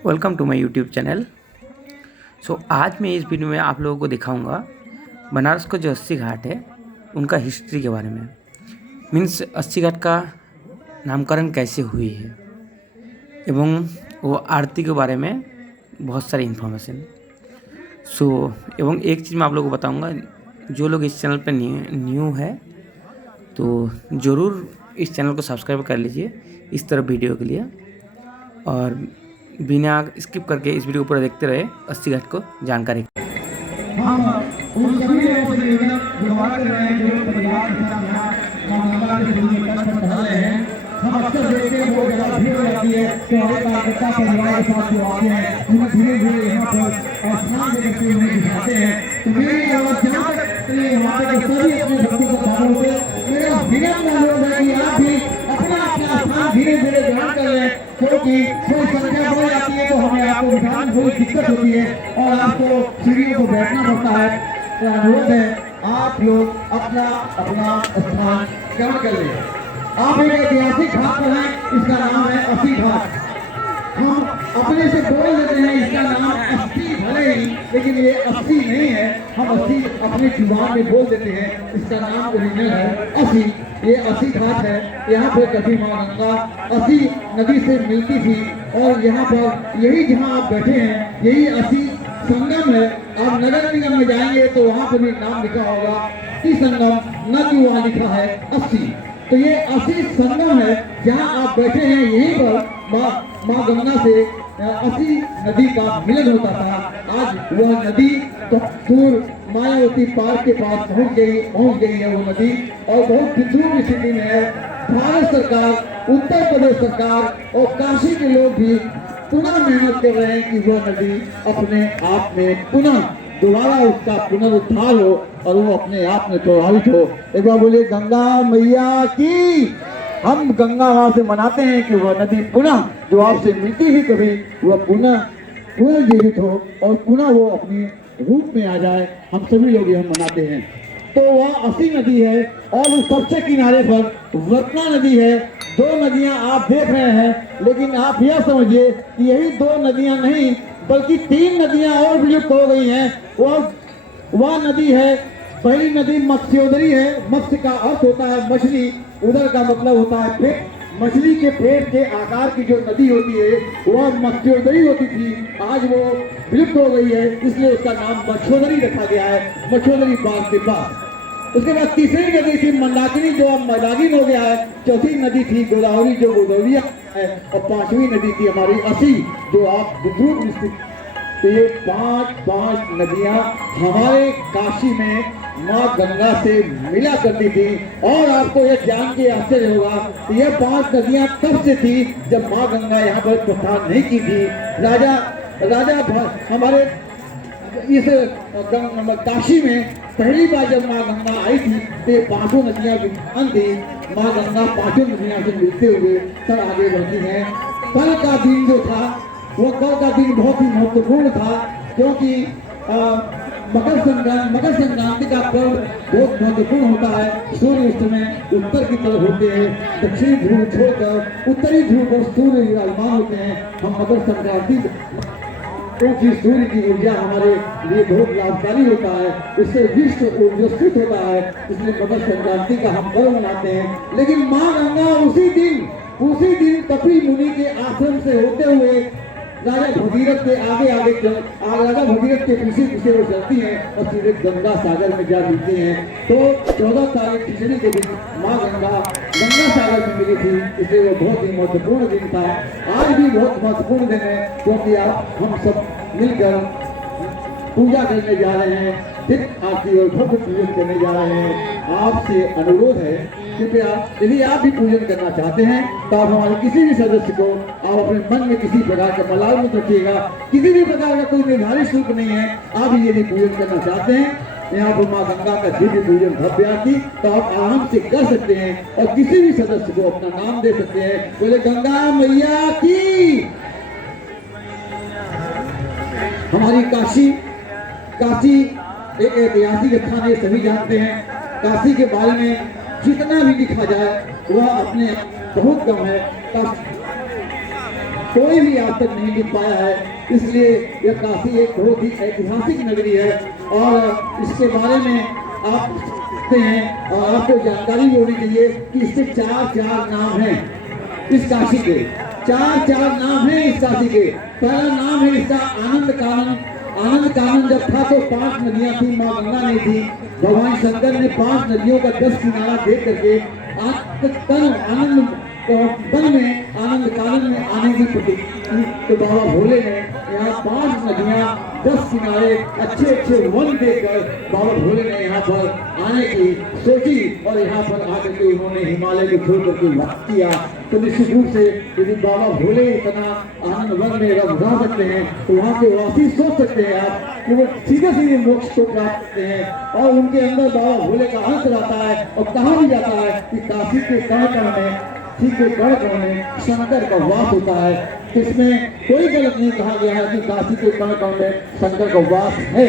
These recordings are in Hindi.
Welcome to my YouTube channel. आज मैं इस वीडियो में आप लोगों को दिखाऊंगा बनारस का जो अस्सी घाट है उनका हिस्ट्री के बारे में। मीन्स अस्सी घाट का नामकरण कैसे हुई है एवं वो आरती के बारे में बहुत सारी इन्फॉर्मेशन। एवं एक चीज़ मैं आप लोगों को बताऊंगा, जो लोग इस चैनल पर न्यू है तो ज़रूर इस चैनल को सब्सक्राइब कर लीजिए इस तरह वीडियो के लिए, और बिना स्किप करके इस वीडियो को पूरा देखते रहे अस्सी घाट को जानकारी। उन सभी लोगों से निवेदन व्यवहार कर रहे हैं जो परिवार के साथ यहाँ मां गंगा के दिन में कष्ट बढ़ा रहे हैं। हम अक्सर देखते हैं वो जगह भीड़ हो जाती है तो हमारे कार्यकर्ता परिवार के साथ जो आते हैं उन्हें धीरे धीरे यहाँ पर स्नान देने के लिए उन्हें दिखाते हैं। तो मेरी आवाज़ जहाँ तक वहाँ तक सभी अपने भक्ति को चालू होते मेरा विनम्र अनुरोध है कि आप भी अपना अपना स्थान धीरे धीरे ग्रहण कर लें, क्योंकि कोई संख्या बढ़ जाती है तो हमें आपको बिठाने में थोड़ी दिक्कत होती है और आपको सीढ़ियों को बैठना पड़ता है। तो अनुरोध है आप लोग अपना अपना स्थान ग्रहण कर लें। आप एक ऐतिहासिक घाट पर हैं, इसका नाम है अस्सी घाट। हम अपने से बोल देते हैं इसका नाम अस्सी भले ही, लेकिन ये अस्सी नहीं है। हम अस्सी अपनी जुबान में बोल देते हैं, इसका नाम ओरिजिनल है अस्सी। ये अस्सी घाट है। यहाँ पर कभी मां गंगा अस्सी नदी से मिलती थी और यहाँ पर यही जहाँ आप बैठे हैं यही अस्सी संगम है। आप नगर निगम में जाएंगे तो वहाँ पर भी नाम लिखा होगा अस्सी संगम, नदी वहाँ लिखा है अस्सी। तो ये अस्सी संगम है जहाँ आप बैठे हैं, यहीं पर माँ गंगा से अस्सी नदी का मिलन होता था। आज वह नदी तो दूर मायावती पार्क के पास पहुंच गई है वो नदी, और बहुत विद्रूप स्थिति में है। भारत सरकार, उत्तर प्रदेश सरकार और काशी के लोग भी पुनः मेहनत कर रहे हैं कि वह नदी अपने आप में पुनः दोबारा उसका पुनरुद्धार हो और वो अपने आप में प्रभावित हो। एक बार बोलिए गंगा मैया की। हम गंगा माँ से मनाते हैं कि वह नदी पुनः जो आपसे मिलती ही कभी वह पुनर्जीवित हो और पुनः वो अपनी रूप में आ जाए। हम सभी लोग यह मनाते हैं। तो वह अस्सी नदी है और उस सबसे किनारे पर रत्ना नदी है। दो नदियां आप देख रहे हैं, लेकिन आप यह समझिए कि यही दो नदियां नहीं बल्कि तीन नदियां और विलुप्त हो गई हैं। वह नदी है, पहली नदी मत्स्योदरी है। मत्स्य का अर्थ होता है मछली, उदर का मतलब होता है पेट। मछली के पेट के आकार की जो नदी होती है वह मत्स्योदरी होती थी। आज वो विलुप्त हो गई है, इसलिए उसका नाम मत्स्योदरी रखा गया है, मत्स्योदरी बांध के पास। उसके बाद तीसरी नदी थी मंदाकिनी, जो अब मंदाकिनी हो गया है। चौथी नदी थी गोदावरी, जो गोदावरिया है। और पांचवी नदी थी हमारी अस्सी, जो आप विद्युत स्थित। तो ये पांच नदियां हमारे काशी में माँ गंगा से मिला करती थी। और आपको यह जान के आश्चर्य होगा, यह पांच नदियां तब से थी जब माँ गंगा यहाँ पर प्रस्थान नहीं की थी। राजा हमारे इस काशी में पहली बार जब माँ गंगा आई थी तो ये पांचों नदियां विद्यमान थी। माँ गंगा पांचों नदियों से मिलते हुए सब आगे बढ़ती हैं। कल का दिन जो था वो कल का दिन बहुत ही महत्वपूर्ण था, क्योंकि मकर संक्रांति का पर्व बहुत महत्वपूर्ण होता है। सूर्य उस समय उत्तर की तरफ होते हैं, दक्षिणी ध्रुव छोड़कर उत्तरी ध्रुव पर सूर्य विराजमान होते हैं। हम मकर संक्रांति, क्योंकि सूर्य की ऊर्जा हमारे लिए बहुत लाभकारी होता है, इससे विश्व ऊर्जास्फुट होता है, इसलिए मकर संक्रांति का हम पर्व मनाते हैं। लेकिन माँ गंगा उसी दिन कपिल मुनि के आश्रम से होते हुए राजा भगीरथ के राजा भगीरथ के पीछे वो चलती हैं और सीधे गंगा सागर में जा मिलती हैं। तो 14 तारीख खिचड़ी के दिन माँ गंगा सागर में मिली थी, इसलिए वो बहुत ही महत्वपूर्ण दिन था। आज भी बहुत महत्वपूर्ण दिन है, क्योंकि हम सब मिलकर पूजा करने जा रहे हैं, फिर आरती और भव्य पूजन करने जा रहे हैं। आपसे अनुरोध है, कृपया यदि आप भी पूजन करना चाहते हैं तो आप हमारे किसी भी सदस्य को आप अपने मन में किसी प्रकार का मलाल मत रखिएगा। किसी भी प्रकार का कोई निर्धारित शुल्क नहीं है। आप ही यदि पूजन करना चाहते हैं यहाँ पर माँ गंगा का दिव्य पूजन भव्य आरती, तो आप आराम से कर सकते हैं और किसी भी सदस्य को अपना नाम दे सकते हैं। बोले गंगा मैया की। हमारी काशी एक ऐतिहासिक स्थान है, सभी जानते हैं। काशी के बारे में जितना भी लिखा जाए वह अपने बहुत कम है। कोई भी आज तक नहीं जीत पाया है। इसलिए यह काशी एक बहुत ही ऐतिहासिक नगरी है और इसके बारे में आप सकते हैं और आपको जानकारी भी होनी चाहिए कि इसके चार नाम हैं। इस काशी के चार नाम हैं। इस काशी के पहला नाम है इसका आनंद कानन। आनंद कानन जब था तो 5 नदियां थी, माँ गंगा नहीं थी। भगवान शंकर ने 5 नदियों का 10 किनारा देख करके आनंद वन में आनंद कानन में आने की प्रतीक तो बाबा भोले ने यहाँ 5 नदियां 10 किनारे अच्छे वन देखकर बाबा भोले ने यहाँ पर आने की सोची और यहाँ पर आकर के उन्होंने हिमालय को छोड़ करके वास किया। तो निश्चित रूप से यदि बाबा भोले इतना आनंद वन में रह सकते हैं तो वहाँ के वासी सोच सकते हैं आप कि वो सीधे मोक्ष को प्राप्त करते हैं। और उनके अंदर बाबा भोले का अंश रहता है और कहा भी जाता है कि काशी के कण में ठीक के कण में शंकर का वास होता है। इसमें कोई गलत नहीं कहा गया है कि काशी के कण में शंकर का वास है।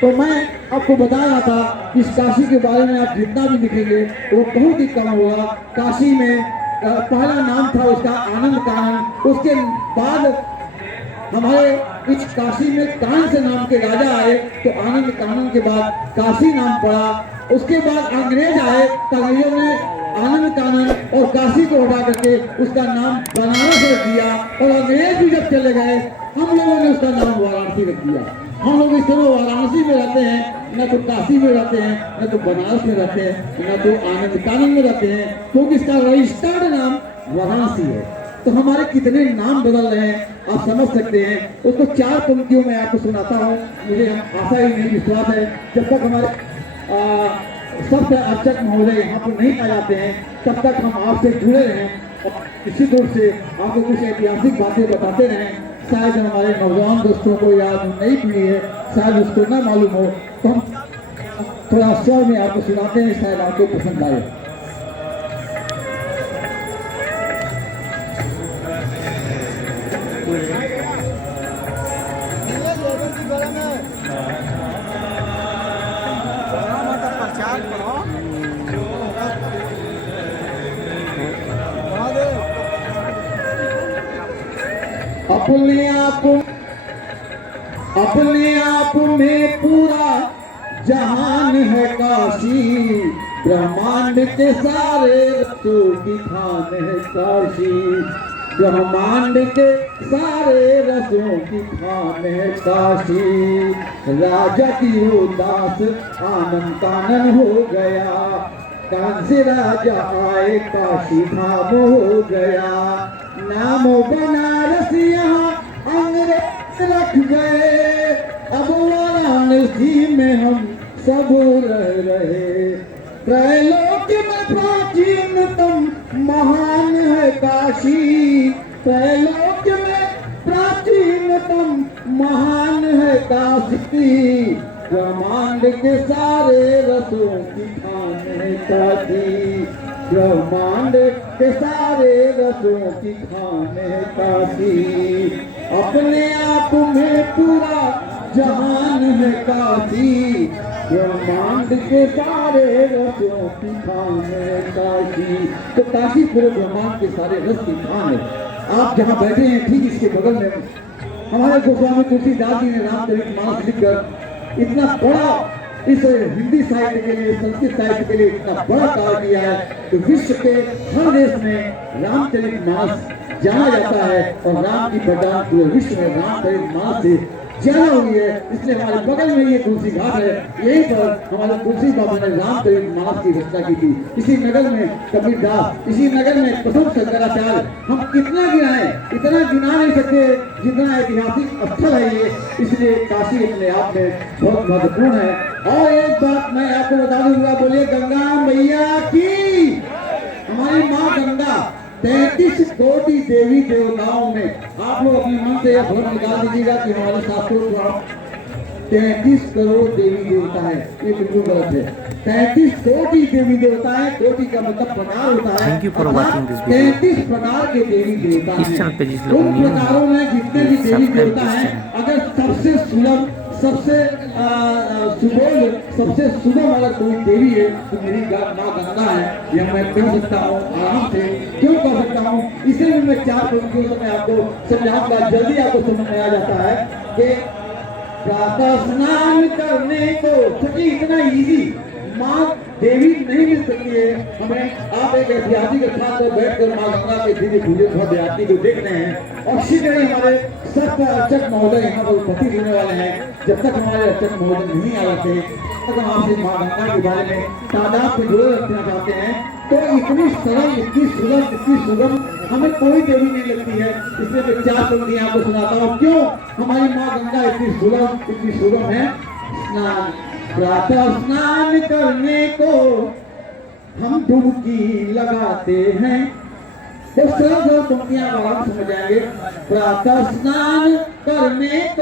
तो मैं आपको बता रहा था कि इस काशी के बारे में आप जितना भी लिखेंगे वो बहुत ही कम होगा। काशी में पहला नाम था उसका आनंद कानन। उसके बाद हमारे इस काशी में कान से नाम के राजा आए तो आनंद कानन के बाद काशी नाम पड़ा। उसके बाद अंग्रेज आए तो अंग्रेजों ने आनंद कानन और काशी को हटा करके उसका नाम बनारस रख दिया। और अंग्रेज भी जब चले गए हम लोगों ने उसका नाम वाराणसी रख दिया। हम लोग इस तरह वाराणसी में रहते हैं, न तो काशी में रहते हैं, न तो बनारस में रहते हैं, न तो आनंद कानन में रहते हैं, क्योंकि इसका रजिस्टर्ड नाम वाराणसी है। तो हमारे कितने नाम बदल रहे हैं आप समझ सकते हैं। उसको 4 पंक्तियों में आपको सुनाता हूँ। मुझे आशा ही नहीं विश्वास है जब तक हमारे सब अर्चक महोदय यहाँ पर नहीं आ जाते हैं तब तक हम आपसे जुड़े रहें और निश्चित रूप से आपको कुछ ऐतिहासिक बातें बताते रहें। शायद हमारे नौजवान दोस्तों को या नई पीढ़ी है शायद उसको ना मालूम हो तो हम थोड़ा स्वर में आपको सुनाते हैं, शायद आपको पसंद आए। अपने आप में पूरा जहान है काशी, ब्रह्मांड के सारे रसों की खान है काशी। ब्रह्मांड के सारे रसों की खान है काशी। राजा की उदास आनंद कानन हो गया, कान से राजा आए काशी धाम हो गया। नाम बनारस यहाँ अंग्रेज रख गए, अब वाराणसी में हम सब रह रहे। त्रैलोक में प्राचीनतम महान है काशी, त्रैलोक में प्राचीनतम महान है काशी। ब्रह्मांड के सारे रसों की खान है काशी, ब्रह्मांड के सारे रसों की खान है काशी। अपने आप में पूरा जहान है काशी, ब्रह्मांड के सारे रसों की खान है काशी। तो काशी पूरे ब्रह्मांड के सारे रस की खान है। आप जहाँ बैठे हैं ठीक इसके बगल में हमारे गोस्वामी तुलसीदास जी ने रामचरितमानस लिखकर इतना बड़ा इस हिंदी साहित्य के लिए, संस्कृत साहित्य के लिए इतना बड़ा कार्य किया है। तो विश्व के हर देश में रामचरितमानस जाना जाता है और राम की पहचान पूरे विश्व में रामचरितमानस से ज्यादा हुई है। इसलिए हमारे बगल में ये तुलसी घाट है, यहीं पर हमारे तुलसी बाबा ने रामचरितमानस की रचना की थी। इसी नगर में कबीरदास, इसी नगर में प्रथम शंकराचार्य। हम कितना गिनाएं, इतना गिना नहीं सकते जितना ऐतिहासिक स्थल है ये। इसलिए काशी अपने आप में बहुत महत्वपूर्ण है। और एक बात मैं आपको बता दूंगा, बोलिए गंगा मैया की। हमारी माँ गंगा 33 कोटि देवी देवताओं में, आप लोग अपने मन से यह भ्रम निकाल दीजिएगा कि हमारे शास्त्रों द्वारा 33 करोड़ देवी देवता है, ये बिल्कुल गलत है। 33 कोटि देवी देवता है। कोटि का मतलब प्रकार होता है। 33 प्रकार के देवी देवता हैं। उन प्रकारों में जितने भी देवी देवता हैं, अगर सबसे सुलभ सबसे सुबोध, सबसे सुगम अगर कोई देवी है तो मेरी माँ गंगा है, यह मैं कह सकता हूँ आराम से। क्यों कह सकता हूँ? इसलिए मैं 4 पंक्तियों से मैं आपको समझाऊंगा, जल्दी आपको समझ में आ जाता है कि प्रातः स्नान करने को, क्योंकि इतना इजी माँ देवी नहीं मिल सकती है हमें। आप एक ऐतिहासिक के साथ बैठकर माँ गंगा के दिव्य पूजे भव्य आरती को देख रहे हैं और शीघ्र ही हमारे सब अर्चक महोदय यहाँ पर उपस्थित होने वाले हैं। जब तक हमारे अर्चक महोदय नहीं आ जाते तब हम आपसे माँ गंगा के बारे में तादाद में जुड़े रखना चाहते हैं। तो इतनी सरल, इतनी सुलभ, इतनी सुगम हमें कोई देवी नहीं लगती है। इसलिए मैं 4 पंक्तियां आपको सुनाता हूँ क्यों हमारी माँ गंगा इतनी सुलभ, इतनी सुगम है। स्नान, प्रातः स्नान करने को हम डुबकी लगाते हैं। तो सरल पंक्तियां आप समझ जाएंगे। प्रातः स्नान करने को